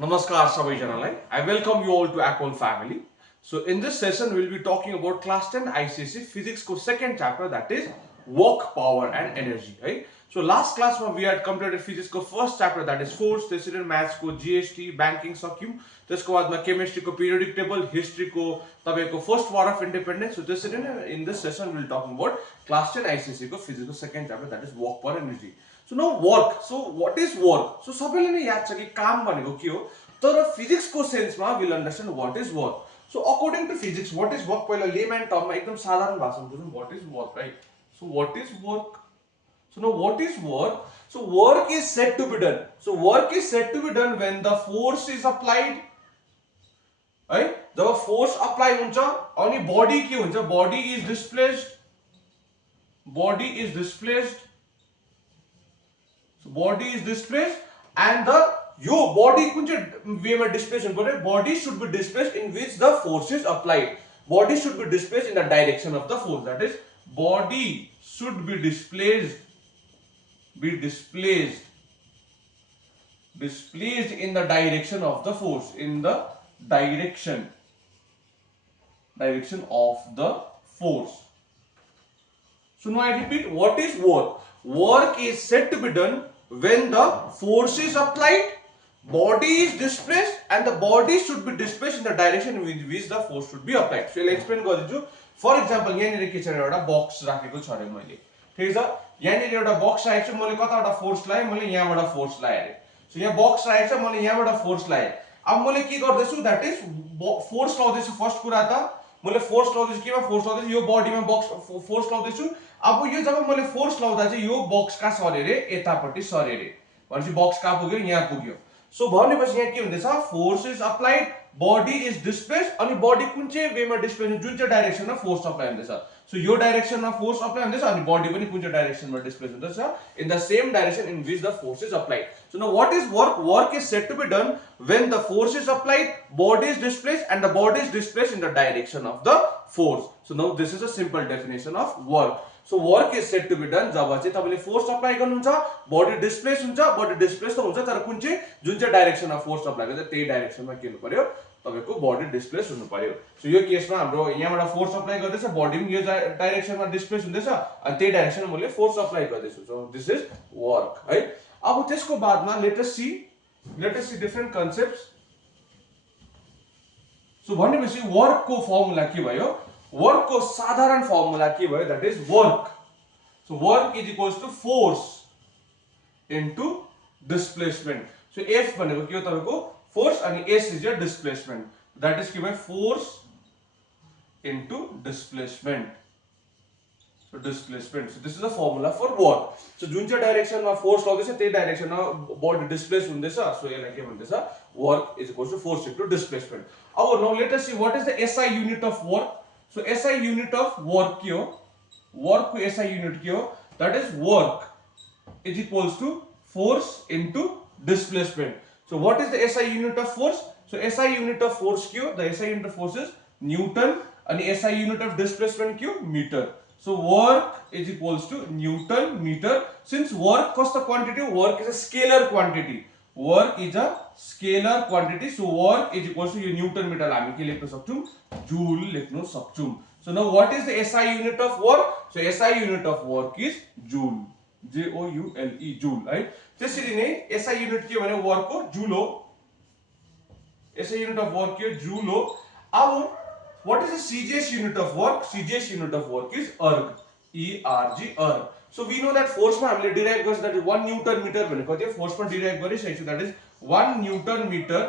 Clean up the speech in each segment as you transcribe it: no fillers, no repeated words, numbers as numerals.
Namaskar Sabaijanalai. I welcome you all to ACOL family. So in this session we will be talking about class 10 ICSE Physics को second chapter, that is work, power and energy, right? So last class we had completed physics को first chapter, that is force, त्यसरी maths को GST, banking सक्यौं, त्यसको बादमा chemistry को periodic table, history को तपाईको first war of independence. So त्यसरी नै in this session we will talk about class 10 ICSE को physics को second chapter, that is work, power and energy. So now work. So what is work? So सबैले नै याद छ कि काम भनेको के हो, तर फिजिक्स को सेन्स मा we'll understand what is work. So according to physics, what is work? पहिला layman term मा एकदम साधारण भाषामा बुझौं, what is work, right? So what is work? So now what is work? So work is said to be done. So work is said to be done when the force is applied, right? Job force apply हुन्छ अनि body के हुन्छ? Body is displaced. Body is displaced. So body is displaced and the your body कुन चाहिँ way मा displaced हुनु पर्यो? Body should be displaced in which the force is applied. Body should be displaced in the direction of the force. That is, body should be displaced in the direction of the force, in the direction of the force. So now I repeat, what is work? Work is said to be done when the force is applied, body is displaced and the body should be displaced in the direction in which the force should be applied. So I'll explain गरिदिन्छु. For example, यहाँनिर के छ, एउटा box राखेको छ रे मैले, ठीक छ? यहाँनिर एउटा बक्स राखेको छु, मैले कताबाट फोर्स लाए? मैले यहाँबाट फोर्स लाए रे. सो यहाँ बक्स राखेको छ, मैले यहाँबाट फोर्स लाए. अब मैले के गर्दैछु? दैट इज फोर्स लाउँदैछु. फर्स्ट कुरा त मैले फोर्स लाउँदैछु, केमा फोर्स लाउँदैछु? यो बडीमा बक्स फोर्स लाउँदैछु. अब यो जब मैले फोर्स लाउँदा चाहिँ यो बक्स का सरे रे, यतापट्टि सरे रे. भनेपछि बक्स कहाँ पुग्यो? यहाँ पुग्यो. सो भनेपछि यहाँ के हुँदैछ? Force is applied, body is displaced अनि बडी कुन चाहिँ वेमा डिस्प्लेस हुन्छ? जुन चाहिँ डाइरेक्सनमा फोर्स अप्लाई हुँदैछ. सो यो डाइरेक्सनमा फोर्स अप्लाई हुँदैछ अनि बडी पनि कुन चाहिँ डाइरेक्सनमा डिस्प्लेस हुँदैछ? In the same direction in which the force is applied. So now what is work? Work is said to be done when the force is applied, body is displaced and the body is displaced in the direction of the force. So now this is a simple definition of work. So work is said to be done जब चाहिँ तपाईले force apply गर्नुहुन्छ, body displace हुन्छ, body displace त हुन्छ तर कुन चाहिँ जुन चाहिँ डाइरेक्सनमा फोर्स अप्लाई गर्छ त्यही डाइरेक्सनमा के हुनु पर्यो? तपाईको बडी डिस्प्लेस हुनु पर्यो. सो यो केसमा हाम्रो यहाँबाट फोर्स अप्लाई गर्दैछ, बडी पनि यो डाइरेक्सनमा डिस्प्लेस हुँदैछ अनि त्यही डाइरेक्सनमा मैले फोर्स अप्लाई गर्दैछु. सो दिस इज वर्क, है? अब त्यसको बादमा let us see different concepts. So भनेपछि वर्क को फर्मुला के भयो? वर्क को साधारण फर्मुला के भयो? That is work. So work is equals to force into displacement. So F भनेको के हो? तपाईको फोर्स अनि S is your displacement. That is के भयो? Force into displacement. So displacement. So this is the formula for work. So जुन चाहिँ डाइरेक्सनमा फोर्स लाग्दैछ त्यही डाइरेक्सनमा बडी डिस्प्लेस हुँदैछ. सो यसलाई के भन्छ? Work is equals to force into displacement. अब now let us see what is the SI unit of work. So SI unit of work के हो? वर्क को एसआई युनिट के हो? That is work is equals to force into displacement. So what is the SI unit of force? So SI unit of force के हो? The SI unit of force is Newton अनि SI unit of displacement के हो? Metre. So work is equals to Newton meter. Since work cost the quantity, work is a scalar quantity. Work is a scalar quantity. So work is equals to Newton meter. हामी के लेख्न सक्छौं? Joule लेख्न सक्छौं. So now what is the SI unit of work? So SI unit of work is Joule. J O U L E, Joule, right? त्यसरी नै SI unit के भने work को Joule हो. SI unit of work के Joule हो. अब what is the CGS unit of work? CGS unit of work is erg. ERG, erg. So we know that force मा हामीले derive गर्छ, that is 1 Newton meter भनेको त्यो force मा derive गरिसकेको छु. That is 1 Newton meter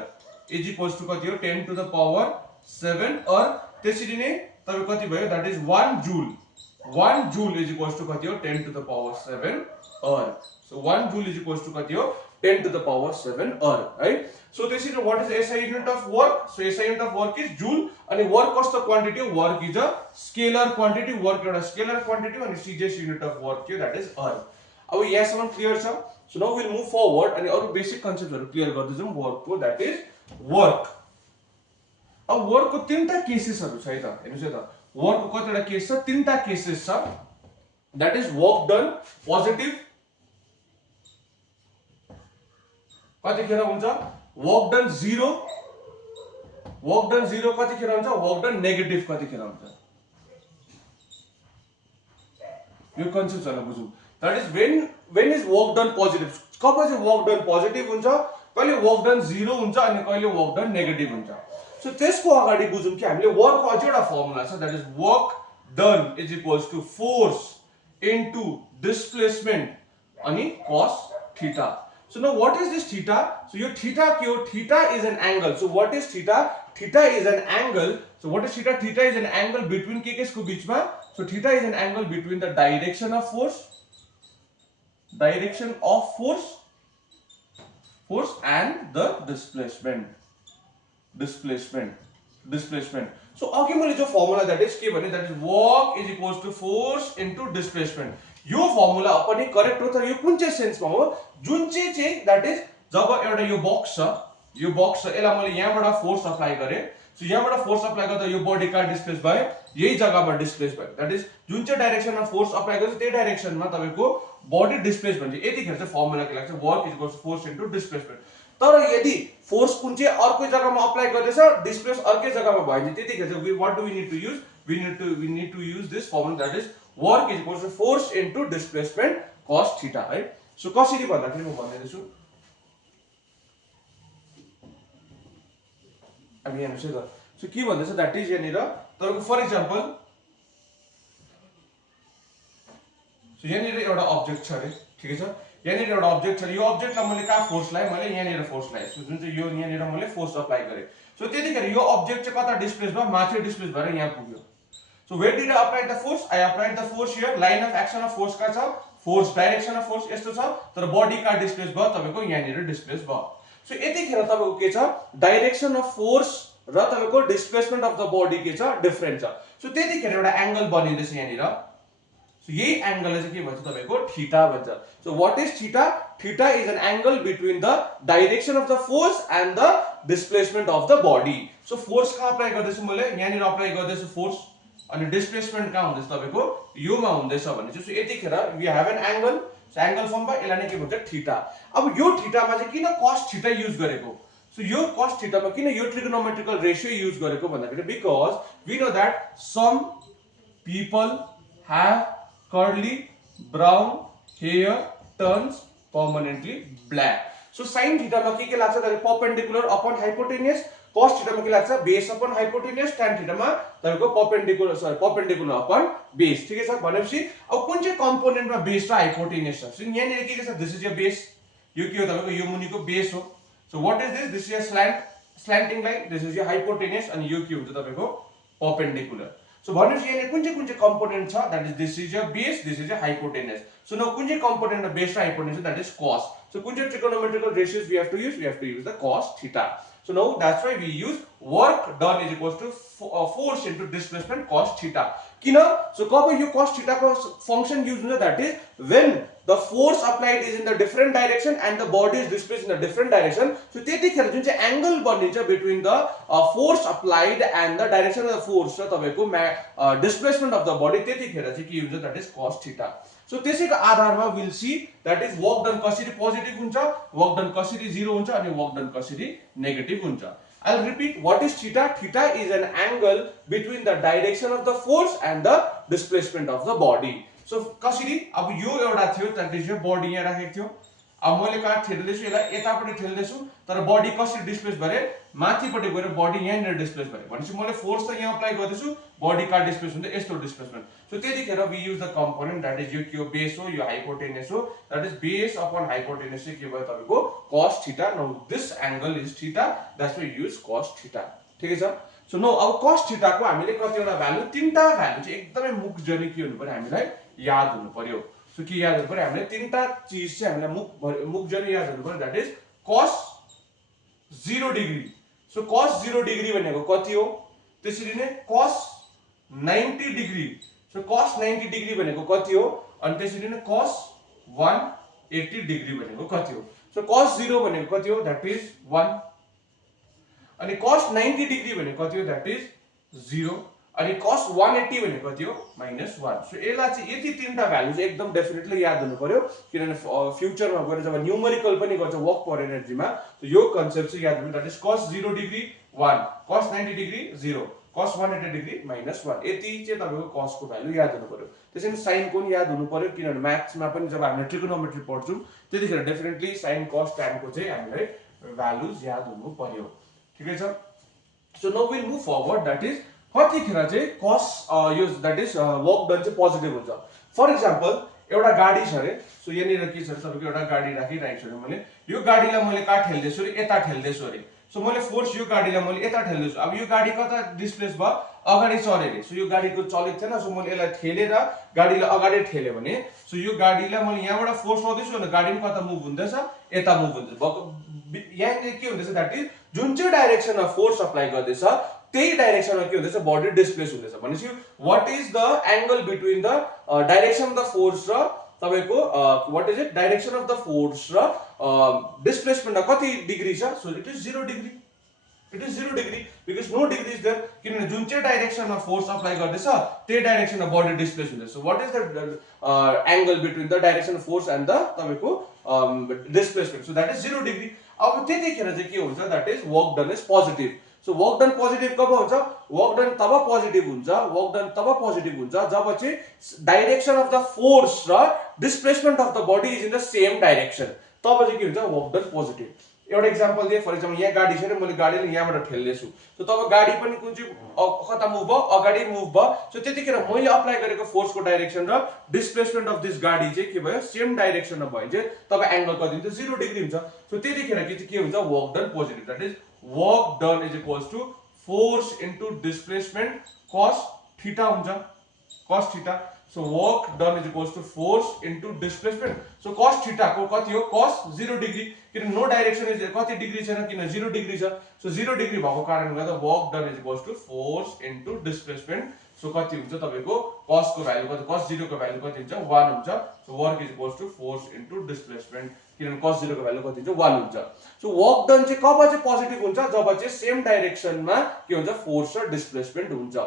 is equals to कति हो? 10 to the power 7 erg. त्यसरी नै तपाईको कति भयो? That is 1 joule. 1 joule is equals to कति हो? 10 to the power 7 erg. So 1 joule is equals to कति हो? 10 to the power 7 erg, right? So this is what is the SI unit of work? So SI unit of work is joule and work cost the quantity. Work is a scalar quantity. Work is a scalar quantity and CGS unit of work here, that is erg. अब यहाँसम्म clear छ. So now we'll move forward and अरु basic कन्सेप्टहरु clear गर्दै जाउँ work को, that is work. अब work को तीनटा केसेसहरु छ है त. हेर्नुस् है त. वर्क को कतिवटा केस छ? तीनटा केसेस छ. That is work done positive. कतिखेर हुन्छ? वर्क डन 0 कतिखेर हुन्छ, वर्क डन नेगेटिभ कतिखेर हुन्छ। यो कन्सेप्टहरु बुझौं। That is when is work done positive, कब चाहिँ वर्क डन पोजिटिभ हुन्छ, कहिले वर्क डन 0 हुन्छ अनि कहिले वर्क डन नेगेटिभ हुन्छ। सो त्यसको अगाडि बुझौं कि हामीले वर्कको अझै एउटा फर्मुला छ, that is work done is equals to force into displacement अनि cos theta. So now what is this theta? So your theta के हो? Theta is an angle. So what is theta? Theta is an angle. So what is theta? Theta is an angle between के को बीचमा? So theta is an angle between the direction of force and the displacement. So अघि मैले जो formula that is के भने, that is work is equals to force into displacement. यो formula पनि करेक्ट हो, तर यो कुन चाहिँ सेन्समा हो, जुन चाहिँ दैट इज जब एउटा यो बक्स छ यसलाई मैले यहाँबाट फोर्स अप्लाई गरे, सो यहाँबाट फोर्स अप्लाई गर्दा यो बडी का डिस्प्लेस भयो, यही जग्गामा डिस्प्लेस भयो। दैट इज जुन चाहिँ डाइरेक्सनमा फोर्स अप्लाई गर्छ त्यही डाइरेक्सनमा तपाईको बडी डिस्प्लेस भन्छ। यतिखेर चाहिँ फर्मुला के लाग्छ, work is equals to force into displacement. तर यदि फोर्स कुन चाहिँ अर्कै जग्गामा अप्लाई गर्दैछ, डिस्प्लेस अर्कै जग्गामा भयो भने त्यतिखेर चाहिँ what do we need to use, we need to use this formula, that is work is equals to force into displacement cos theta, है। सो कसरी भन्दाखेरि म भन्दैछु, अब यहाँ हेर्नुस् है त। सो के भन्दैछ, दैट इज यहाँनिर तपाईको फर एक्जाम्पल, सो यहाँनिर एउटा अब्जेक्ट छ रे, ठीक छ, यहाँनिर एउटा अब्जेक्ट छ, यो अब्जेक्टलाई मैले कहाँ फोर्स लाएँ, मैले यहाँनिर फोर्स लाएँ। सो जुन चाहिँ यो यहाँनिर मैले फोर्स अप्लाई गरेँ, सो त्यतिखेर यो अब्जेक्ट चाहिँ कता डिस्प्लेस भयो, माथि डिस्प्लेस भएर यहाँ पुग्यो। So where did I apply the force, I applied the force here. Line of action of force का छ, फोर्स डाइरेक्सन अफ फोर्स यस्तो छ, तर बडी का डिस्प्लेस भयो तपाईको यहाँनिर डिस्प्लेस भयो। सो यतिखेर तपाईको के छ, डाइरेक्सन अफ फोर्स र तपाईको डिस्प्लेसमेन्ट अफ द बडी के छ, डिफरेन्ट छ। सो त्यतिखेर एउटा एंगल बनिँदैछ यहाँनिर। सो यही एंगललाई चाहिँ के भन्छ तपाईको थीटा भन्छ। So what is theta? Theta is an angle between the direction of the force and the displacement of the body. So force कहाँ अप्लाई गर्दैछु मैले, यहाँनिर अप्लाई गर्दैछु फोर्स, अनि डिस्प्लेसमेन्ट कहाँ हुँदैछ तपाईको योमा हुँदैछ भने चाहिँ, सो यतिखेर we have an angle, so angle form भयो, यसलाई नै के भन्छ, थीटा। अब यो थीटामा चाहिँ किन cos थीटा युज गरेको, सो यो cos थीटामा किन यो ट्रिगोनोमेट्रिकल रेशियो युज गरेको भन्दाखेरि, because we know that some people have curly brown hair turns permanently black. So sin थीटामा के लाग्छ, that perpendicular upon hypotenuse, cos थीटामा के लाग्छ, बेस अपन हाइपोटेन्युस, tan थीटामा तपाईको परपेंडिकुलर अपन बेस, ठीक छ। भनेपछि अब कुन चाहिँ कम्पोनेन्टमा बेस र हाइपोटेन्युस छ, सो यहाँनिर के छ, दिस इज य बेस, यो के हो तपाईको यो मुनिको बेस हो। So what is this is य स्ल्यान्टिङ line, this is your hypotenuse, अनि यो के हुन्छ तपाईको परपेंडिकुलर। सो भनेपछि यहाँ कुन चाहिँ कम्पोनेन्ट छ, that is this is your base, this is your hypotenuse. So no कुन चाहिँ कम्पोनेन्ट अफ बेस र hypotenuse, that is cos। So कुन चाहिँ trigonometrical ratios we have to use the cos theta. So now that's why we use work done is equals to force into displacement cos theta. किन? So कब यो cos theta को function use हुन्छ, that is when the force applied is in the different direction and the body is displaced in a different direction. So त्यतिखेर जुन चाहिँ angle बनिन्छ between the force applied and the direction of the force र तपाईको displacement of the body, त्यतिखेर चाहिँ के हुन्छ, that is cos theta. So त्यसैको आधारमा will see that is work done कसरी पोजिटिभ हुन्छ, वर्क डन कसरी 0 हुन्छ, अनि वर्क डन कसरी नेगेटिभ हुन्छ। I will repeat, what is theta? Theta is an angle between the direction of the force and the displacement of the body. So कसरी, अब यो एउटा थियो, दैट इज यो बडी यहाँ राखेको थियो, अब मैले कहाँ ठेल्दैछु, यसलाई यतापट्टि ठेल्दैछु, तर बडी कसरी डिस्प्लेस भरे, माथिपट्टि गएर बडी यहाँनिर डिस्प्लेस भरे भनेपछि मैले फोर्स त यहाँ अप्लाई गर्दैछु, बडी का डिस्प्लेस हुन्छ यस्तो डिस्प्लेसमेन्ट। सो त्यतिखेर we use the component, that is यो के हो, बेस हो, यो हाइपोटेन्युस हो, that is base upon hypotenuse चाहिँ के भयो तपाईको cos theta. No this angle is theta, that's why we use cos theta, ठीक छ। सो नो अब cos थीटा को हामीले कतिवटा भ्यालु, तीनटा भ्यालु चाहिँ एकदमै मुखजनी के हुनु पर्यो, हामीलाई याद हुनु पर्यो। सो के याद हुनु पर्यो, हामीले तीनटा चीज चाहिँ हामीलाई मुखजनी याद हुनु पर्यो, that is cos 0 degree. So cos 0 degree भनेको कति हो, त्यसरी नै cos 90 degree. So cos 90 degree भनेको कति हो, अनि त्यसरी नै cos 180 डिग्री भनेको कति हो। सो cos 0 भनेको कति हो, दैट इज 1, अनि cos 90 डिग्री भनेको कति हो, दैट इज 0, अनि cos 180 भनेको कति हो -1 सो यसलाई चाहिँ यति तीनटा भ्यालु चाहिँ एकदम डेफिनेटली याद हुनु पर्यो किनभने फ्युचरमा गएर जब न्यूमेरिकल पनि गर्छ वर्क पर एनर्जीमा यो कन्सेप्ट चाहिँ याद हुनु that is cos 0 degree 1 cos 90 degree 0 cos 180 degree -1 यति चाहिँ तपाईको cos को भ्यालु याद हुनु पर्यो त्यसैले sin को पनि याद हुनु पर्यो किनभने म्याथ्समा पनि जब हामीले ट्रिगोनोमेट्री पढ्छौं त्यतिखेर डेफिनेटली sin cos tan को चाहिँ हामीलाई भ्यालुज याद हुनु पर्यो ठिकै छ so now will move forward that is कतिखेर चाहिँ cos यो दैट इज वर्क डन चाहिँ पोजिटिभ हुन्छ फर एक्जाम्पल एउटा गाडी छ रे सो यहाँनिर के छ तपाईको एउटा गाडी राखिरहेको छु मैले यो गाडीलाई मैले कहाँ ठेल्दैछु रे यता ठेल्दैछु रे सो मैले फोर्स यो गाडीलाई मैले यता ठेल्दैछु अब यो गाडी कता डिस्प्लेस भयो अगाडि चढे रे सो यो गाडीको चलित थिएन सो मैले यसलाई ठेलेर गाडीलाई अगाडि ठेले भने सो यो गाडीलाई मैले यहाँबाट फोर्स लाउँदैछु भने गाडी पनि कता मुभ हुँदैछ यता मुभ हुँदैछ यहाँनिर के हुँदैछ दैट इज जुन चाहिँ डाइरेक्सनमा फोर्स अप्लाई गर्दैछ त्यही डाइरेक्सनमा के हुँदैछ बडी डिस्प्लेस हुँदैछ भनेपछि what is the angle between the direction of the force र तपाईको what is it direction of the force र डिस्प्लेसमेन्ट कति डिग्री छ so it is 0 degree it is 0 degree because no degree is there किनभने जुन चाहिँ डाइरेक्सनमा force apply गर्दैछ त्यही डाइरेक्सनमा बडी डिस्प्लेस हुँदैछ so what is the angle between the direction of force and the तपाईको displacement so that is 0 degree अब त्यतिखेर चाहिँ के हुन्छ that is work done is positive so work done positive कब हुन्छ वर्क डन तब पोजिटिभ हुन्छ वर्क डन तब पोजिटिभ हुन्छ जब चाहिँ डाइरेक्सन अफ द फोर्स र displacement of the body is in the same direction तब चाहिँ के हुन्छ वर्क डन पोजिटिभ एउटा एक्जाम्पल दिए फर एक्जाम्पल यहाँ गाडी छ र मैले गाडीले यहाँबाट ठेल्दैछु सो तब गाडी पनि कुन चाहिँ कता मुभ भयो अगाडि मुभ भयो सो त्यतिखेर मैले अप्लाई गरेको फोर्सको डाइरेक्सन र डिस्प्लेसमेन्ट अफ दिस गाडी चाहिँ के भयो सेम डाइरेक्सनमा भयो भने चाहिँ तब एंगल कति हुन्छ 0 डिग्री हुन्छ सो त्यतिखेर के हुन्छ work done positive that is work done is equals to force into displacement cos theta हुन्छ cos theta so work done is equals to force into displacement so cos theta को कति हो cos 0 degree किन no direction is कति degree छैन किन 0 degree छ so 0 degree भएको कारणले गर्दा work done is equals to force into displacement so कति हुन्छ तपाईको cos को भ्यालु कति cos 0 को भ्यालु कति हुन्छ 1 हुन्छ so work is equals to force into displacement किनभने cos 0 को भ्यालु कति हुन्छ 1 हुन्छ सो वर्क डन चाहिँ कब चाहिँ पोजिटिभ हुन्छ जब चाहिँ सेम डाइरेक्सनमा के हुन्छ फोर्स र डिस्प्लेसमेन्ट हुन्छ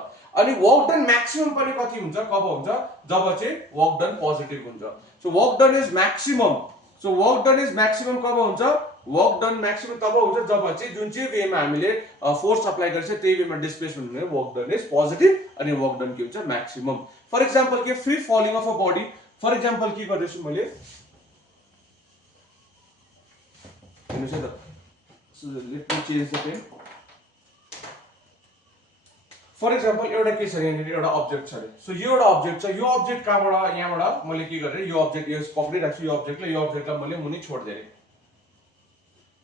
अनि वर्क डन म्याक्सिमम पनि कति हुन्छ कब हुन्छ जब चाहिँ वर्क डन पोजिटिभ हुन्छ so work done is maximum so work done is maximum कब हुन्छ वर्क डन म्याक्सिमम तब हुन्छ जब चाहिँ जुन चाहिँ वेमा हामीले फोर्स अप्लाई गर्छ त्यही वेमा डिस्प्लेसमेन्ट हुने वर्क डन इज पोजिटिभ अनि वर्क डन के हुन्छ म्याक्सिमम फर एक्जाम्पल के free falling of a body for example के गर्दैछु मैले हेर्नुस् है त so let me change the pen for example एउटा के छ यहाँनिर एउटा अब्जेक्ट छ रे सो यो एउटा अब्जेक्ट छ यो अब्जेक्ट कहाँबाट यहाँबाट मैले के गरेँ यो अब्जेक्ट यो पक्रिरहेको छु यो अब्जेक्टलाई मैले मुनि छोड्दिएँ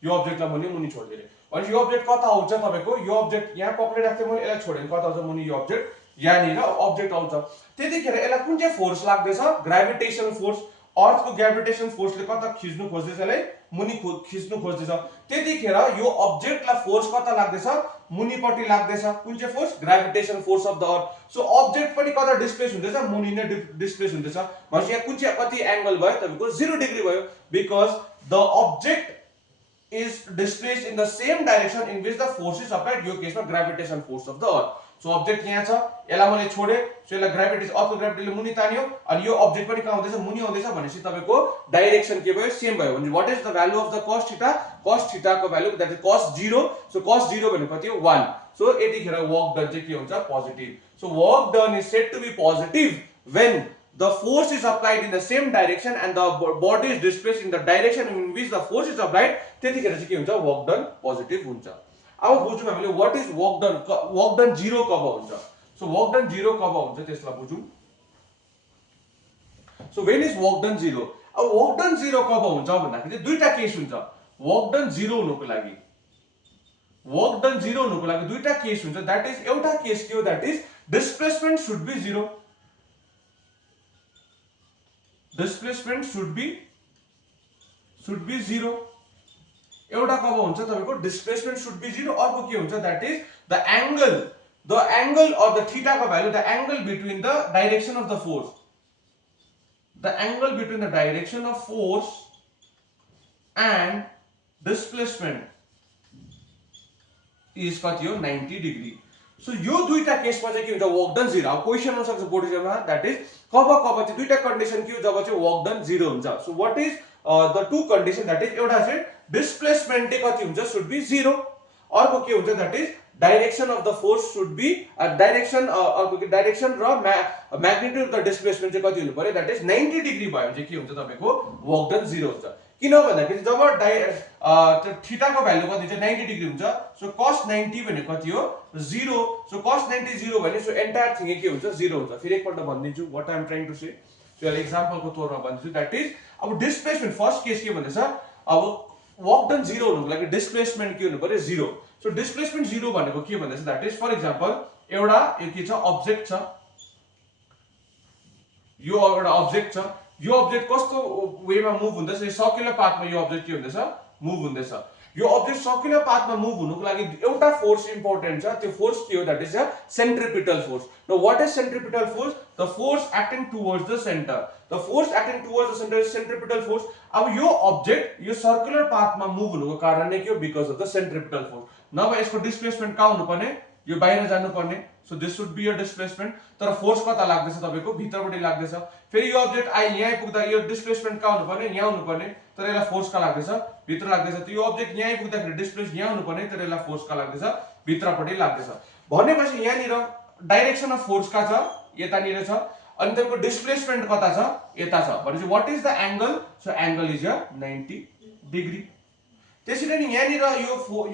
यो अब्जेक्टलाई मैले मुनि छोड्दिएँ अनि यो अब्जेक्ट कता आउँछ तपाईको यो अब्जेक्ट यहाँ पक्रिरहेको थिएँ मैले यसलाई छोडेँ कता आउँछ मुनि यो अब्जेक्ट यहाँनिर अब्जेक्ट आउँछ त्यतिखेर यसलाई कुन चाहिँ फोर्स लाग्दैछ ग्राभिटेसन फोर्स अर्थको ग्राभिटेसन फोर्सले कता खिच्नु खोज्दैछ यसलाई मुनि खिच्नु खोज्दैछ त्यतिखेर यो अब्जेक्टलाई फोर्स कता लाग्दैछ मुनिपट्टि लाग्दैछ कुन चाहिँ force gravitation force of the earth so object पनि कता डिस्प्लेस हुँदैछ मुनि नै डिस्प्लेस हुँदैछ भनेपछि यहाँ कुन चाहिँ कति एंगल भयो तपाईको 0 डिग्री भयो because the object is displaced in the same direction in which the force is applied यो केसमा gravitation force of the earth so object यहाँ छ यसलाई मैले छोडे सो यसलाई ग्राभिटेसन अर्थको ग्राभिटीले मुनि तान्यो अनि यो अब्जेक्ट पनि कहाँ आउँदैछ मुनि आउँदैछ भनेपछि तपाईको डाइरेक्सन के भयो सेम भयो भने what is the value of the cos theta को value that is cos 0 so cos 0 भनेको कति हो 1 सो यतिखेर वर्क डन चाहिँ के हुन्छ positive so work done is said to be positive when the force is applied in the same direction and the body is displaced in the direction in which the force is applied त्यतिखेर चाहिँ के हुन्छ work done positive हुन्छ अब बुझौँ हामीले what is work done 0 कब हुन्छ so work done 0 कब हुन्छ त्यसलाई बुझौँ so when is work done 0 अब वर्क डन 0 कब हुन्छ भन्दाखेरि दुईटा केस हुन्छ वर्क डन 0 हुनुको लागि वर्क डन 0 हुनुको लागि दुईटा केस हुन्छ दैट इज एउटा केस के हो that is displacement should be 0 displacement should be 0 एउटा कब हुन्छ तपाईको डिस्प्लेसमेन्ट शुड बी 0 अर्को के हुन्छ that is the angle or the theta को value the angle between the direction of the force the angle between the direction of force and displacement is कति हो 90 डिग्री सो यो दुईटा केसमा चाहिँ के हुन्छ वर्क डन 0 अब क्वेशन आउन सक्छ बोर्ड एक्जाममा दैट इज कब चाहिँ दुईटा कन्डिसन के हो जब चाहिँ वर्क डन 0 हुन्छ so what is the two condition that is एउटा चाहिँ डिस्प्लेसमेन्ट चाहिँ कति हुन्छ शुड बी 0 अर्को के हुन्छ that is direction of the force should be direction direction र म्याग्निट्युड अफ द डिस्प्लेसमेन्ट चाहिँ कति हुनु पर्यो दैट इज 90 डिग्री भयो भने चाहिँ के हुन्छ तपाईको वर्क डन 0 हुन्छ किन भन्दाखेरि जब थीटाको भ्यालु कति छ 90 डिग्री हुन्छ सो cos 90 भनेको कति हो 0 सो cos 90 0 भने सो एन्टायर थिङ के हुन्छ 0 हुन्छ फेरि एकपल्ट भनिदिन्छु what I am trying to say so एउटा एक्जाम्पलको तौरमा भनिदिन्छु दैट इज अब डिस्प्लेसमेन्ट फर्स्ट केस के भन्दैछ अब वर्क डन 0 हुनुको लागि डिस्प्लेसमेन्ट के हुनु पर्यो 0 सो डिस्प्लेसमेन्ट 0 भनेको के भन्दैछ दैट इज फर एक्जाम्पल एउटा यो के छ अब्जेक्ट छ यो एउटा अब्जेक्ट छ यो अब्जेक्ट कस्तो वेमा मुभ हुँदैछ यो सर्कुलर पाथमा यो अब्जेक्ट के हुँदैछ मुभ हुँदैछ यो अब्जेक्ट सर्कुलर पाथमा मुभ हुनुको लागि एउटा फोर्स इम्पोर्टेन्ट छ त्यो फोर्स के हो that is a centripetal force know what is centripetal force the force acting towards the centre the force acting towards the centre is centripetal force अब यो object यो सर्कुलर पाथमा मुभ हुनुको कारण नै के हो because of the centripetal force नभए यसको डिस्प्लेसमेन्ट कहाँ हुनुपर्ने यो बाहिर जानु पर्ने so this should be your displacement तर फोर्स कता लाग्दैछ तपाईको भित्रपट्टि लाग्दैछ फेरि यो अब्जेक्ट यहाँ पुग्दा यो डिस्प्लेसमेन्ट कहाँ हुनुपर्ने यहाँ हुनुपर्ने तर यसलाई फोर्स कहाँ लाग्दैछ भित्र लाग्दैछ त यो अब्जेक्ट यहाँ पुग्दाखेरि डिस्प्लेस यहाँ हुनुपर्ने तर यसलाई फोर्स कहाँ लाग्दैछ भित्रपट्टि लाग्दैछ भनेपछि यहाँनिर डाइरेक्सन अफ फोर्स कहाँ छ यतानिर छ अनि तपाईको डिस्प्लेसमेन्ट कता छ यता छ भनेपछि what is the angle so angle is your 90 degree त्यसैले नि यहाँनिर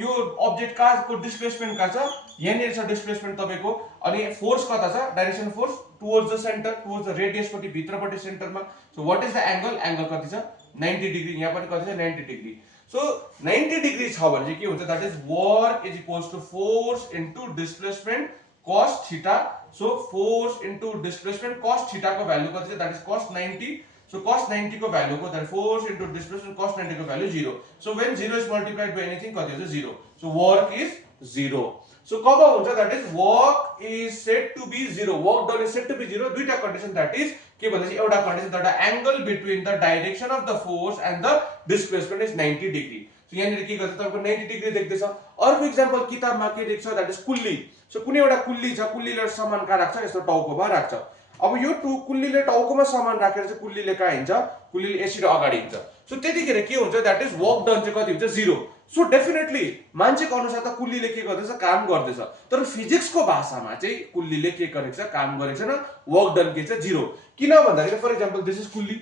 यो अब्जेक्ट काको डिस्प्लेसमेन्ट का छ यहाँनिर छ डिस्प्लेसमेन्ट तपाईको अनि फोर्स कता छ direction force towards the centre towards the radius पट्टि भित्रपट्टि सेन्टरमा so what is the angle angle कति छ 90 डिग्री यहाँ पनि कति छ 90 डिग्री सो 90 डिग्री छ भने चाहिँ के हुन्छ that is work is equals to force into displacement cos theta so force into displacement cos theta को भ्यालु कति छ that is cos 90 so cos 90 को भ्यालु को that force into displacement cos 90 को value 0 so when 0 is multiplied by anything कति हुन्छ 0 so work is 0 so कब हुन्छ that is work is said to be 0 work done is said to be 0 दुईटा condition that is के भन्दैछ एउटा condition that angle between the direction of the force and the displacement is 90 degree so यहाँनिर के गर्छ तपाईको 90 degree देख्दैछ अर्को example किताबमा के देख्छ दैट इज कुल्ली सो कुनै एउटा कुल्ली छ कुल्लीले सामान कहाँ राख्छ यस्तो टाउकोमा राख्छ अब यो कुल्लीले टाउकोमा सामान राखेर चाहिँ कुल्लीले कहाँ हिन्छ कुल्लीले यसरी अगाडि हिन्छ सो त्यतिखेर के हुन्छ दैट इज वर्क डन चाहिँ कति हुन्छ 0 सो डेफिनेटली मान्छेको अनुसार त कुल्लीले के गर्दैछ काम गर्दैछ तर फिजिक्सको भाषामा चाहिँ कुल्लीले के गरेको छ काम गरेको छैन वर्क डन के छ 0 किन भन्दाखेरि फर एक्जाम्पल दिस इज कुल्ली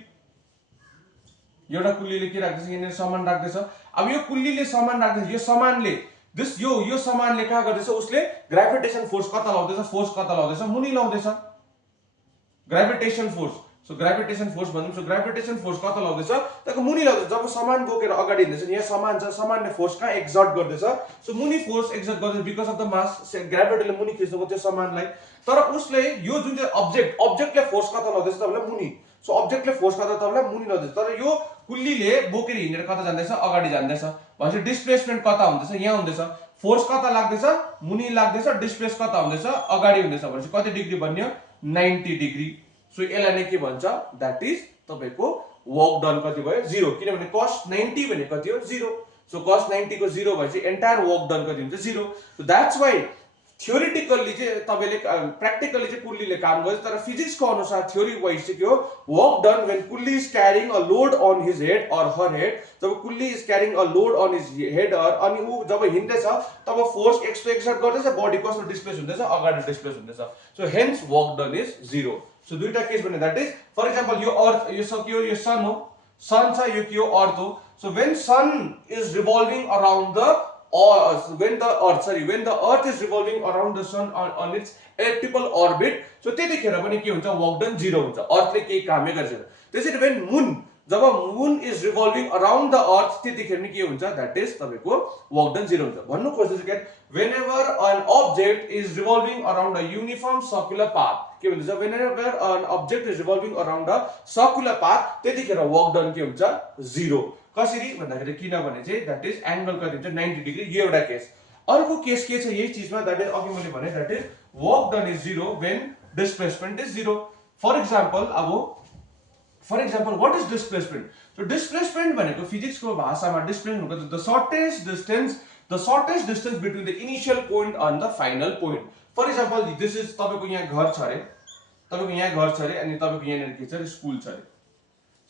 एउटा कुल्लीले के राख्दैछ यहाँनिर सामान राख्दैछ अब यो कुल्लीले सामान राख्दैछ यो सामानले यो सामानले कहाँ गर्दैछ उसले ग्राभिटेसन फोर्स कता लाउँदैछ मुनि लाउँदैछ gravitation force so gravitation force भनौं सो ग्राभिटेसन फोर्स कता लाउँदैछ तको मुनि लाउँदैछ जब सामान बोकेर अगाडि हिँड्दैछ यहाँ सामान छ सामानले फोर्स कहाँ एक्सर्ट गर्दैछ सो मुनि फोर्स एक्सर्ट गर्दैछ बिकज अफ द मास ग्राभिटीले मुनि खिच्नुको त्यो सामानलाई तर उसले यो जुन चाहिँ अब्जेक्टले फोर्स कता लाउँदैछ तपाईलाई मुनि सो अब्जेक्टले फोर्स कता तपाईलाई मुनि लाउँदैछ तर यो कुल्लीले बोकेर हिँडेर कता जाँदैछ अगाडि जाँदैछ भनेपछि डिस्प्लेसमेन्ट कता हुँदैछ यहाँ हुँदैछ फोर्स कता लाग्दैछ मुनि लाग्दैछ डिस्प्लेस कता हुँदैछ अगाडि हुँदैछ भनेपछि कति डिग्री बन्यो 90 डिग्री सो यसलाई नै के भन्छ दैट इज तपाईको वर्क डन कति भयो 0 किनभने cos 90 भने कति हो 0 सो cos 90 को 0 भएपछि एन्टायर वर्क डन कति हुन्छ 0 सो दैट्स व्हाई थ्योरेटिकली चाहिँ तपाईले प्र्याक्टिकली चाहिँ कुल्लीले काम गर्छ तर फिजिक्सको अनुसार थ्योरी वाइज चाहिँ के हो work done when coolie is carrying a load on his head or her head जब coolie is carrying a load on his head or अनि उ जब हिँड्दैछ तब फोर्स एक्सर्ट गर्दैछ बडी कस्तो डिस्प्लेस हुँदैछ अगाडि डिस्प्लेस हुँदैछ so hence work done is 0 so दुईटा केस भने दैट इज फर एक्जाम्पल यो अर्थ यो सक्यो यो सन हो सन छ यो के हो अर्थ हो so when sun is revolving around the when the earth is revolving around the sun on its elliptical orbit so त्यतिखेर पनि के हुन्छ वर्क डन 0 हुन्छ अर्थले केही कामै गर्दैन त्यसैले when moon job moon is revolving around the earth त्यतिखेर नि के हुन्छ दैट इज तपाईको वर्क डन 0 हुन्छ भन्नु खोज्दैछु के whenever an object is revolving around a uniform circular path के भन्छ whenever an object is revolving around a circular path त्यतिखेर वर्क डन के हुन्छ 0 कसरी भन्दाखेरि किनभने चाहिँ दैट इज एंगल कति हुन्छ 90 डिग्री यो एउटा केस अर्को केस के छ यही चीजमा दैट इज अघि मैले भने that is work done is 0 when displacement is 0 for example what is displacement so displacement भनेको फिजिक्सको भाषामा डिस्प्लेसमेन्ट भनेको the shortest distance between the initial point and the final point for example this is तपाईको यहाँ घर छ अरे, तपाईको यहाँ घर छ अरे, अनि तपाईको यहाँ के छ अरे स्कुल छ अरे।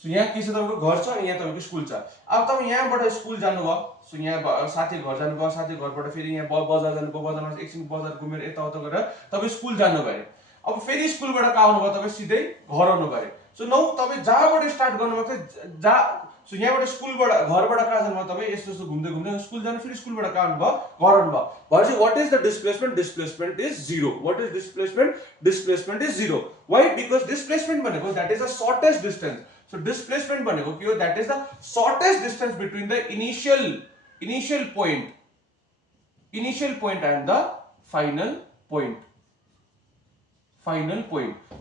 सो यहाँ के छ तपाईको घर छ अनि यहाँ तपाईको स्कुल छ। अब तपाईँ यहाँबाट स्कुल जानुभयो, सो यहाँ साथी घर जानुभयो, साथी घरबाट फेरि यहाँ बजार जानुभयो, बजारमा एकछिन बजार घुमेर यताउता गरेर तपाईँ स्कुल जानुभयो अरे। अब फेरि स्कुलबाट कहाँ आउनुभयो, तपाईँ सिधै घर आउनुभयो अरे। सो नौ तपाईँ जहाँबाट स्टार्ट गर्नुभएको थियो सो यहाँबाट स्कुलबाट घरबाट कहाँ जानुभयो, तपाईँ यस्तो यस्तो घुम्दै घुम्दै स्कुल जानु, फेरि स्कुलबाट कहाँ आउनुभयो, घर आउनुभयो। भनेपछि what is the displacement? Displacement is 0। What is displacement? Displacement is 0। Why? Because displacement भनेको that is the shortest distance. So displacement भनेको के हो? That is the shortest distance between the initial point and the final point।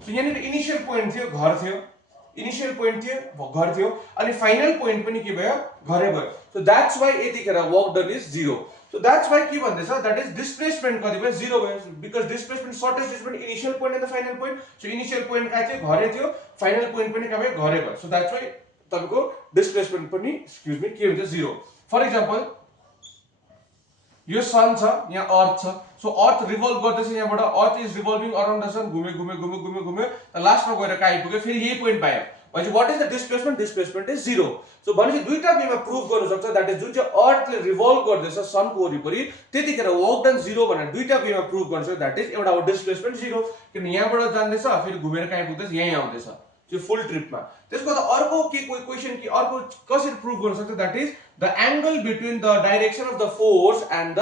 So यहाँ initial point थियो घर थियो, initial point थियो घर थियो, अनि फाइनल पोइन्ट पनि के भयो? घरै भयो। सो दैट्स व्हाई यतिखेर work done is 0। So that's why के भन्दैछ? दैट इज डिस्प्लेसमेन्ट कति भयो? 0 भयो। Because displacement shortest distance initial point and the final point. So initial point कहाँ थियो? घरै थियो, फाइनल पोइन्ट पनि कहाँ भयो? घरै भयो। सो दैट्स व्हाई तपाईको डिस्प्लेसमेन्ट पनि के हुन्छ? 0। फर इक्जाम्पल यो सन छ, यहाँ अर्थ छ। सो अर्थ रिभल्भ गर्दैछ, यहाँबाट earth is revolving around the sun, घुम्यो लास्टमा गएर कहाँ आइपुग्यो? फेरि यही पोइन्ट पायो। भनेपछि what is the displacement? Displacement is 0। So भनेपछि दुईटा वेमा प्रुफ गर्न सक्छ। दैट इज जुन चाहिँ अर्थले रिभल्भ गर्दैछ सनको वरिपरि, त्यतिखेर वर्क डन 0 भनेर दुईटा वेमा प्रुफ गर्न सक्छ। दैट इज एउटा हो डिस्प्लेसमेन्ट 0, किन यहाँबाट जाँदैछ फेरि घुमेर कहाँ आइपुग्दैछ? यही आउँदैछ त्यो फुल ट्रिपमा। त्यसको त अर्को के क्वेशन कि अर्को कसरी प्रुफ गर्न सक्छ? That is the angle between the direction of the force and the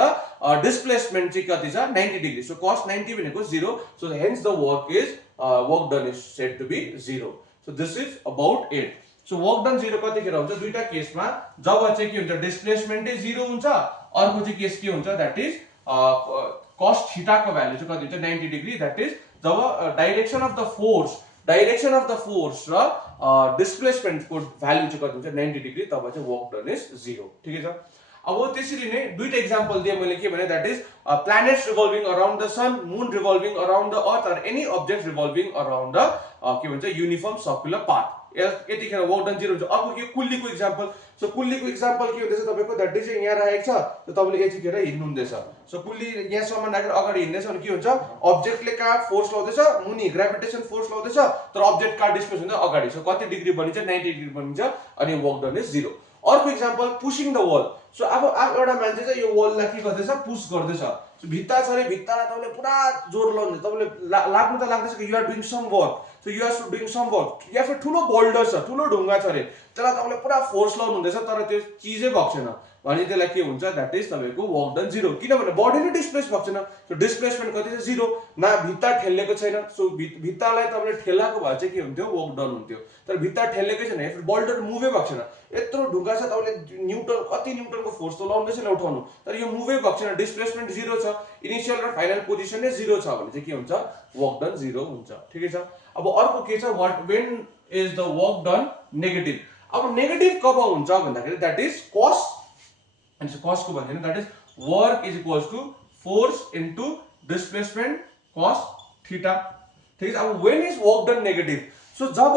displacement चाहिँ कति छ? 90 डिग्री। सो cos 90 भनेको 0। So hence the work done is said to be 0। So this is about it. So work done 0 कतिखेर हुन्छ? दुईटा केसमा जब चाहिँ के हुन्छ? डिस्प्लेसमेन्टै 0 हुन्छ, अर्को चाहिँ केस के हुन्छ? दैट इज cos थीटा को भ्यालु चाहिँ कति हुन्छ? 90 डिग्री। दैट इज जब डाइरेक्सन अफ द फोर्स र डिस्प्लेसमेन्ट को भ्यालु चाहिँ कति हुन्छ? 90 डिग्री। तब चाहिँ वर्क डन इज 0। ठिकै छ। अब त्यसरी नै दुईटा एक्जाम्पल दिए मैले के भने? That is planets revolving around the sun, moon revolving around the earth, or any object revolving around the के भन्छ? Uniform circular path. यतिखेर वर्क डन 0 हुन्छ। अर्को के? कुल्लीको एक्जाम्पल। सो कुल्लीको एक्जाम्पल के हुँदैछ तपाईको? दैट इज यहाँ राखेको छ, सो तपाईले यतिखेर हिँड्नु हुँदैछ। सो कुल्ली यहाँ सम्म राखेर अगाडि हिँड्दैछ अनि के हुन्छ? अब्जेक्टले कहाँ फोर्स लाउँदैछ? मुनि ग्रेभिटेसन फोर्स लाउँदैछ, तर अब्जेक्ट कहाँ डिस्प्लेस हुन्छ? अगाडि। सो कति डिग्री बनिन्छ? 90 डिग्री बनिन्छ, अनि वर्क डन इज 0। अर्को example pushing the wall. So अब एउटा मान्छे चाहिँ यो वललाई के गर्दैछ? पुश गर्दैछ। सो भित्ता छ अरे, भित्तालाई तपाईले पुरा जोर लाउनु, तपाईले लाग्नु त लाग्दैछ कि you are doing some work. So you are doing some work, या फिर ठुलो बोल्डर छ, ठुलो ढुङ्गा छ अरे, त्यसलाई तपाईले पुरा फोर्स लाउनु हुँदैछ, तर त्यो चिजै भएको छैन भने त्यसलाई के हुन्छ? दैट इज तपाईको वर्क डन 0। किनभने बडीले डिस्प्लेस भएको छैन। सो डिस्प्लेसमेन्ट कति छ? 0। ना भित्ता ठेल्लेको छैन। सो भित्तालाई तपाईले ठेलाको भए चाहिँ के हुन्थ्यो? वर्क डन हुन्थ्यो। तर भित्ता ठेल्लेकै छैन, या फिर बोल्डर मुभै भएको छैन। यत्रो ढुङ्गा छ, तपाईले न्यूटन कति न्यूटनको फोर्स त लाउँदैछ नि उठाउनु, तर यो मुभै भएको छैन, डिस्प्लेसमेन्ट 0 छ, इनिशियल र फाइनल पोजिसन नै 0 छ भने चाहिँ के हुन्छ? वर्क डन 0 हुन्छ। ठिकै छ। अब अर्को के छ? When is the work done negative. अब नेगेटिभ कब हुन्छ भन्दाखेरि that is cos, and cos को भन्दैन, that is work is equals to force into displacement cos theta. ठीक है। अब when is work done negative? So जब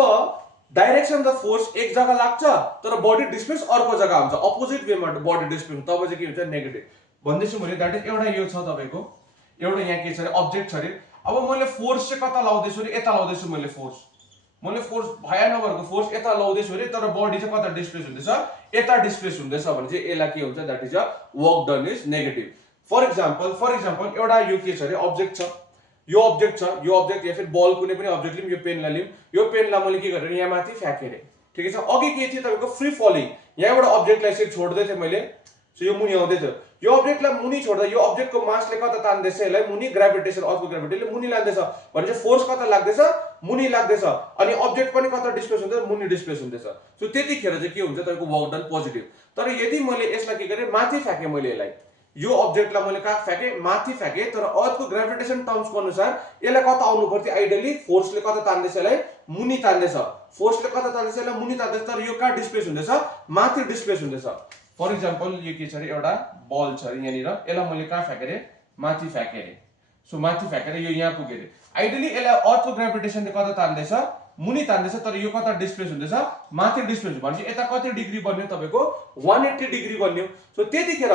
डाइरेक्सन अफ द फोर्स एक जग्गा लाग्छ तर बडी डिस्प्लेस अर्को जग्गा हुन्छ, अपोजिट वेमा बडी डिस्प्लेस, तब चाहिँ के हुन्छ? नेगेटिभ भन्दैछु मैले। दैट इज एउटा यो छ तपाईको, एउटा यहाँ के छ अरे? अब्जेक्ट छ अरे। अब मैले फोर्स चाहिँ कता लाउँदैछु अरे? यता लाउँदैछु मैले फोर्स भया नभएको फोर्स यता लाउँदैछु अरे, तर बडी चाहिँ कता डिस्प्लेस हुँदैछ? यता डिस्प्लेस हुँदैछ भने चाहिँ यसलाई के हुन्छ? That is a work done is negative. For example एउटा यो के छ अरे? अब्जेक्ट छ, यो अब्जेक्ट या फिर बल कुनै पनि अब्जेक्ट लिम, यो पेनलाई लिम, यो पेनलाई मैले के गरेर यहाँ माथि फ्याँके रे। ठिकै छ। अघि के थियो तपाईको? Free falling. यहाँबाट अब्जेक्टलाई यसरी छोड्दै थिए मैले, सो यो मुनि आउँदै थियो। यो अब्जेक्टलाई मुनि छोड्दा यो अब्जेक्टको मासले कता तान्दैछ? यसलाई मुनि, ग्रेभिटेसन, अर्थको ग्रेभिटीले मुनि लाँदैछ भने चाहिँ फोर्स कता लाग्दैछ? मुनि लाग्दैछ, अनि अब्जेक्ट पनि कता डिस्प्लेस हुँदैछ? मुनि डिस्प्लेस हुँदैछ। सो त्यतिखेर चाहिँ के हुन्छ? तपाईको वर्क डन पोजिटिभ। तर यदि मैले यसलाई के गरे? माथि फ्याँके मैले यसलाई, यो अब्जेक्टलाई मैले कहाँ फ्याँके? माथि फ्याँके, तर अर्थको ग्रेभिटेसन टर्म्सको अनुसार यसलाई कता आउनु पर्थ्यो? आइडियली फोर्सले कता तान्दैछ? यसलाई मुनि तान्दैछ, फोर्सले कता तान्दैछ? यसलाई मुनि तान्दैछ, तर यो कहाँ डिस्प्लेस हुँदैछ? माथि डिस्प्लेस हुँदैछ। फर इक्जाम्पल यो के छ अरे? एउटा बल छ अरे यहाँनिर, यसलाई मैले कहाँ फ्याँके रे? माथि फ्याँके रे। सो माथि फ्याँकेर यो यहाँ पुगे रे। आइडियली यसलाई अर्थको ग्रेभिटेसनले कता तान्दैछ? मुनि तान्दैछ, तर यो कता डिस्प्लेस हुँदैछ? माथि डिस्प्लेस। भनेपछि यता कति डिग्री बन्यो तपाईको? 180 डिग्री बन्यो। सो त्यतिखेर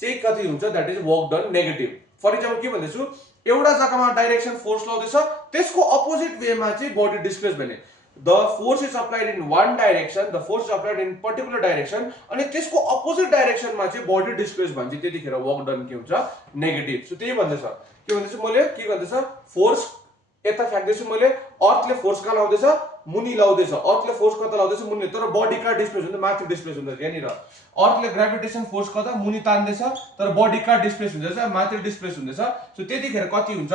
चाहिँ कति हुन्छ? That is work done negative. For example के भन्दैछु एउटा जग्गामा डाइरेक्सन फोर्स लाउँदैछ त्यसको अपोजिट वेमा चाहिँ बडी डिस्प्लेस भने the force is applied in one direction, the force is applied in particular direction अनि त्यसको अपोजिट डाइरेक्सनमा चाहिँ बडी डिस्प्लेस भन्छ त्यतिखेर वर्क डन के हुन्छ नेगेटिभ सो त्यही भन्दैछ के भन्दैछु मैले के गर्दैछ फोर्स यता फ्याक्दैछु मैले अर्थले फोर्स कहाँ लाउँदैछ मुनि लाउँदैछ अर्थले फोर्स कता लाउँदैछ मुनि तर बडी कहाँ डिस्प्लेस हुन्छ माथि डिस्प्लेस हुन्छ यहाँनिर अर्थले ग्रेभिटेसन फोर्स कता मुनि तान्दैछ तर बडी कहाँ डिस्प्लेस हुँदैछ माथि डिस्प्लेस हुँदैछ सो त्यतिखेर कति हुन्छ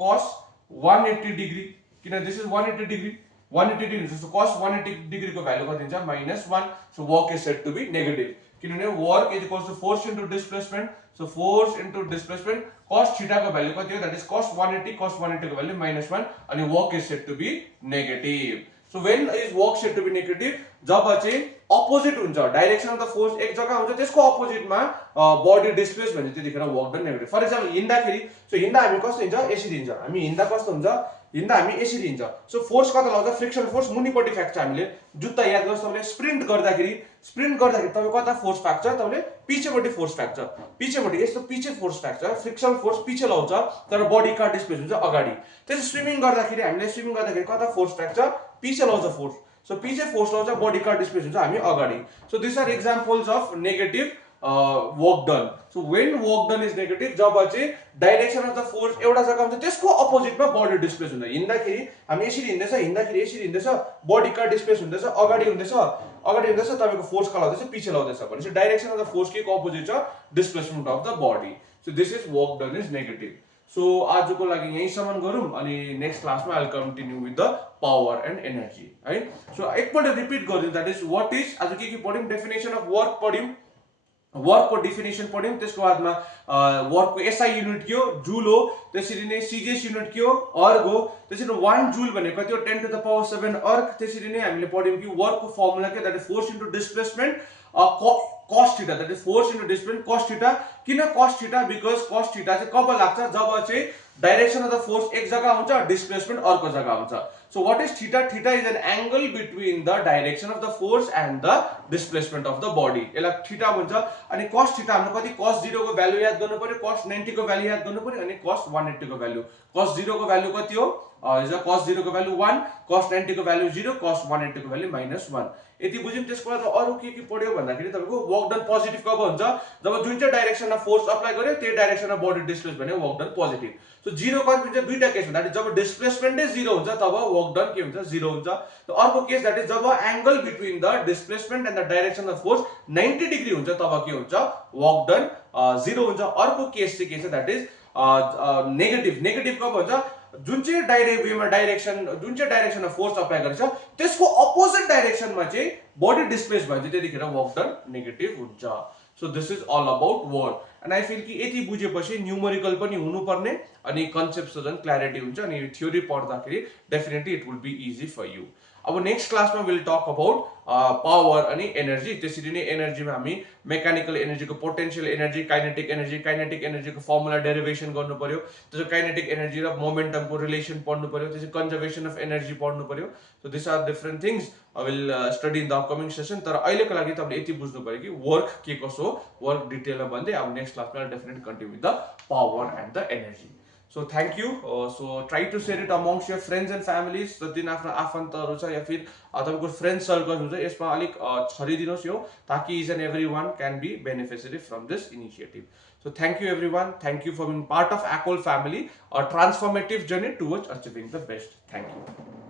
cos 180 डिग्री किन दिस इज 180 डिग्री 180 डिग्री हुन्छ सो cos 180 डिग्री को भ्यालु कति हुन्छ -1 so work is said to be negative किनभने work is equals to force into displacement so force into displacement cos theta को भ्यालु कति हो that is cos 180 को value -1 अनि work is said to be negative so when is work said to be negative जब चाहिँ opposite हुन्छ direction of the force एक जग्गा हुन्छ त्यसको अपोजिटमा बडी डिस्प्लेस भन्छ त्यतिखेर work done negative for example हिँड्दाखेरि सो हिँड्दा हामी कस्तो हुन्छ यसरी हिँड्छ हामी हिँड्दा कस्तो हुन्छ हिँड्दा हामी यसरी हिँड्छ सो फोर्स कता लाउँछ फ्रिक्सन फोर्स मुनिपट्टि फ्याक्छ हामीले जुत्ता याद गर्छ तपाईले स्प्रिन्ट गर्दाखेरि तपाईँ कता फोर्स फ्याक्छ तपाईले पिछेपट्टि फोर्स फ्याक्छ पिछेपट्टि यस्तो पिछे फोर्स फ्याक्छ फ्रिक्सन फोर्स पिछे लाउँछ तर बडी कहाँ डिस्प्लेस हुन्छ अगाडि त्यसै स्विमिङ गर्दाखेरि हामीले स्विमिङ गर्दाखेरि कता फोर्स फ्याक्छ पिछे लाउँछ फोर्स सो पिछे फोर्स लाउँछ बडी कहाँ डिस्प्लेस हुन्छ हामी अगाडि so this are examples of negative work done so when work done is negative जब चाहिँ डाइरेक्सन अफ द फोर्स एउटा जग्गा हुन्छ त्यसको अपोजिटमा बडी डिस्प्लेस हुन्छ हिँड्दाखेरि हामी यसरी हिँड्दैछ बडी कहाँ डिस्प्लेस हुँदैछ अगाडि हुँदैछ तपाईको फोर्स कहाँ लाउँदैछ पिछे लाउँदैछ भनेपछि डाइरेक्सन अफ द फोर्स के को अपोजिट छ displacement of the body so this is work done is negative so आजको लागि यहीसम्म गरौँ अनि नेक्स्ट क्लासमा I will continue with the power and energy है सो एकपल्ट रिपिट गरिदिउँ दैट इज व्हाट इज आज के पढ्यौँ डेफिनेसन अफ वर्क पढ्यौँ वर्क को डेफिनेसन पढ्यौँ त्यसको बादमा वर्क को एसआई युनिट के हो जूल हो त्यसरी नै सीजीएस युनिट के हो अर्ग हो त्यसरी 1 जूल भनेको कति हो 10 टु द पावर 7 अर्ग त्यसरी नै हामीले पढ्यौँ कि वर्क को फर्मुला के that is force into displacement cos theta that is force into displacement cos theta किन cos theta because cos theta चाहिँ कब लाग्छ जब चाहिँ डाइरेक्सन अफ द फोर्स एक जग्गा हुन्छ डिस्प्लेसमेन्ट अर्को जग्गा हुन्छ so what is theta theta is an angle between the direction of the force and the displacement of the body यसलाई थीटा भन्छ अनि cos थीटा हाम्रो कति cos 0 को भ्यालु याद गर्नु पर्यो cos 90 को भ्यालु याद गर्नु पर्यो अनि cos 180 को भ्यालु cos 0 को भ्यालु कति हो cos 0 को भ्यालु 1 cos 90 को भ्यालु 0 cos 180 को भ्यालु -1 यति बुझ्यौं त्यसको बाद अरु के पढ्यो भन्दाखेरि तपाईको वर्क डन पोजिटिभ कब हुन्छ जब जुन चाहिँ डाइरेक्सनमा फोर्स अप्लाई गर्यो त्यही डाइरेक्सनमा बडी डिस्प्लेस भने वर्क डन पोजिटिभ सो 0 कति हुन्छ दुईटा केस हुन्छ जब डिस्प्लेसमेन्टै 0 हुन्छ तब वर्क डन के हुन्छ 0 हुन्छ त अर्को केस दैट इज जब angle between the displacement and the direction of force 90 degree हुन्छ तब के हुन्छ वर्क डन 0 हुन्छ अर्को केस चाहिँ के छ दैट इज नेगेटिभ कब हुन्छ जुन चाहिँ डाइरेक्सन अफ फोर्स अप्लाई गर्छ त्यसको अपोजिट डाइरेक्सनमा चाहिँ बडी डिस्प्लेस भन्छ त्यतिखेर वर्क डन नेगेटिभ हुन्छ so this is all about work and I feel कि यति बुझेपछि न्यूमेरिकल पनि हुनुपर्ने अनि कन्सेप्ट्स झन् क्ल्यारिटी हुन्छ अनि थ्योरी पढ्दाखेरि definitely it will be easy for you अब नेक्स्ट क्लासमा विल टक अबाउट पावर अनि एनर्जी त्यसरी नै एनर्जीमा हामी मेकानिकल एनर्जीको पोटेन्शियल एनर्जी काइनेटिक एनर्जीको फर्मुला डेरिभेसन गर्नु पर्यो त्यसको काइनेटिक एनर्जी र मोमेन्टमको रिलेसन पढ्नु पर्यो त्यसै कन्जर्भेसन अफ एनर्जी पढ्नु पर्यो so this are different things I will study in the upcoming session तर अहिलेको लागि तपाईले यति बुझ्नु पर्यो कि वर्क के कसो हो वर्क डिटेलमा भन्दै अब नेक्स्ट क्लासमा definitely continue with the power and the energy So thank you. So try to share it amongst your friends and families. So दिन आफ्नो आफन्तहरु छ या फिर तपाईको फ्रेन्ड सर्कल हुन्छ यसमा अलिक छरिदिनुस् यो ताकि each and everyone can be beneficiary from this initiative. So thank you everyone. Thank you for being part of ACOL family, a transformative journey towards achieving the best. Thank you.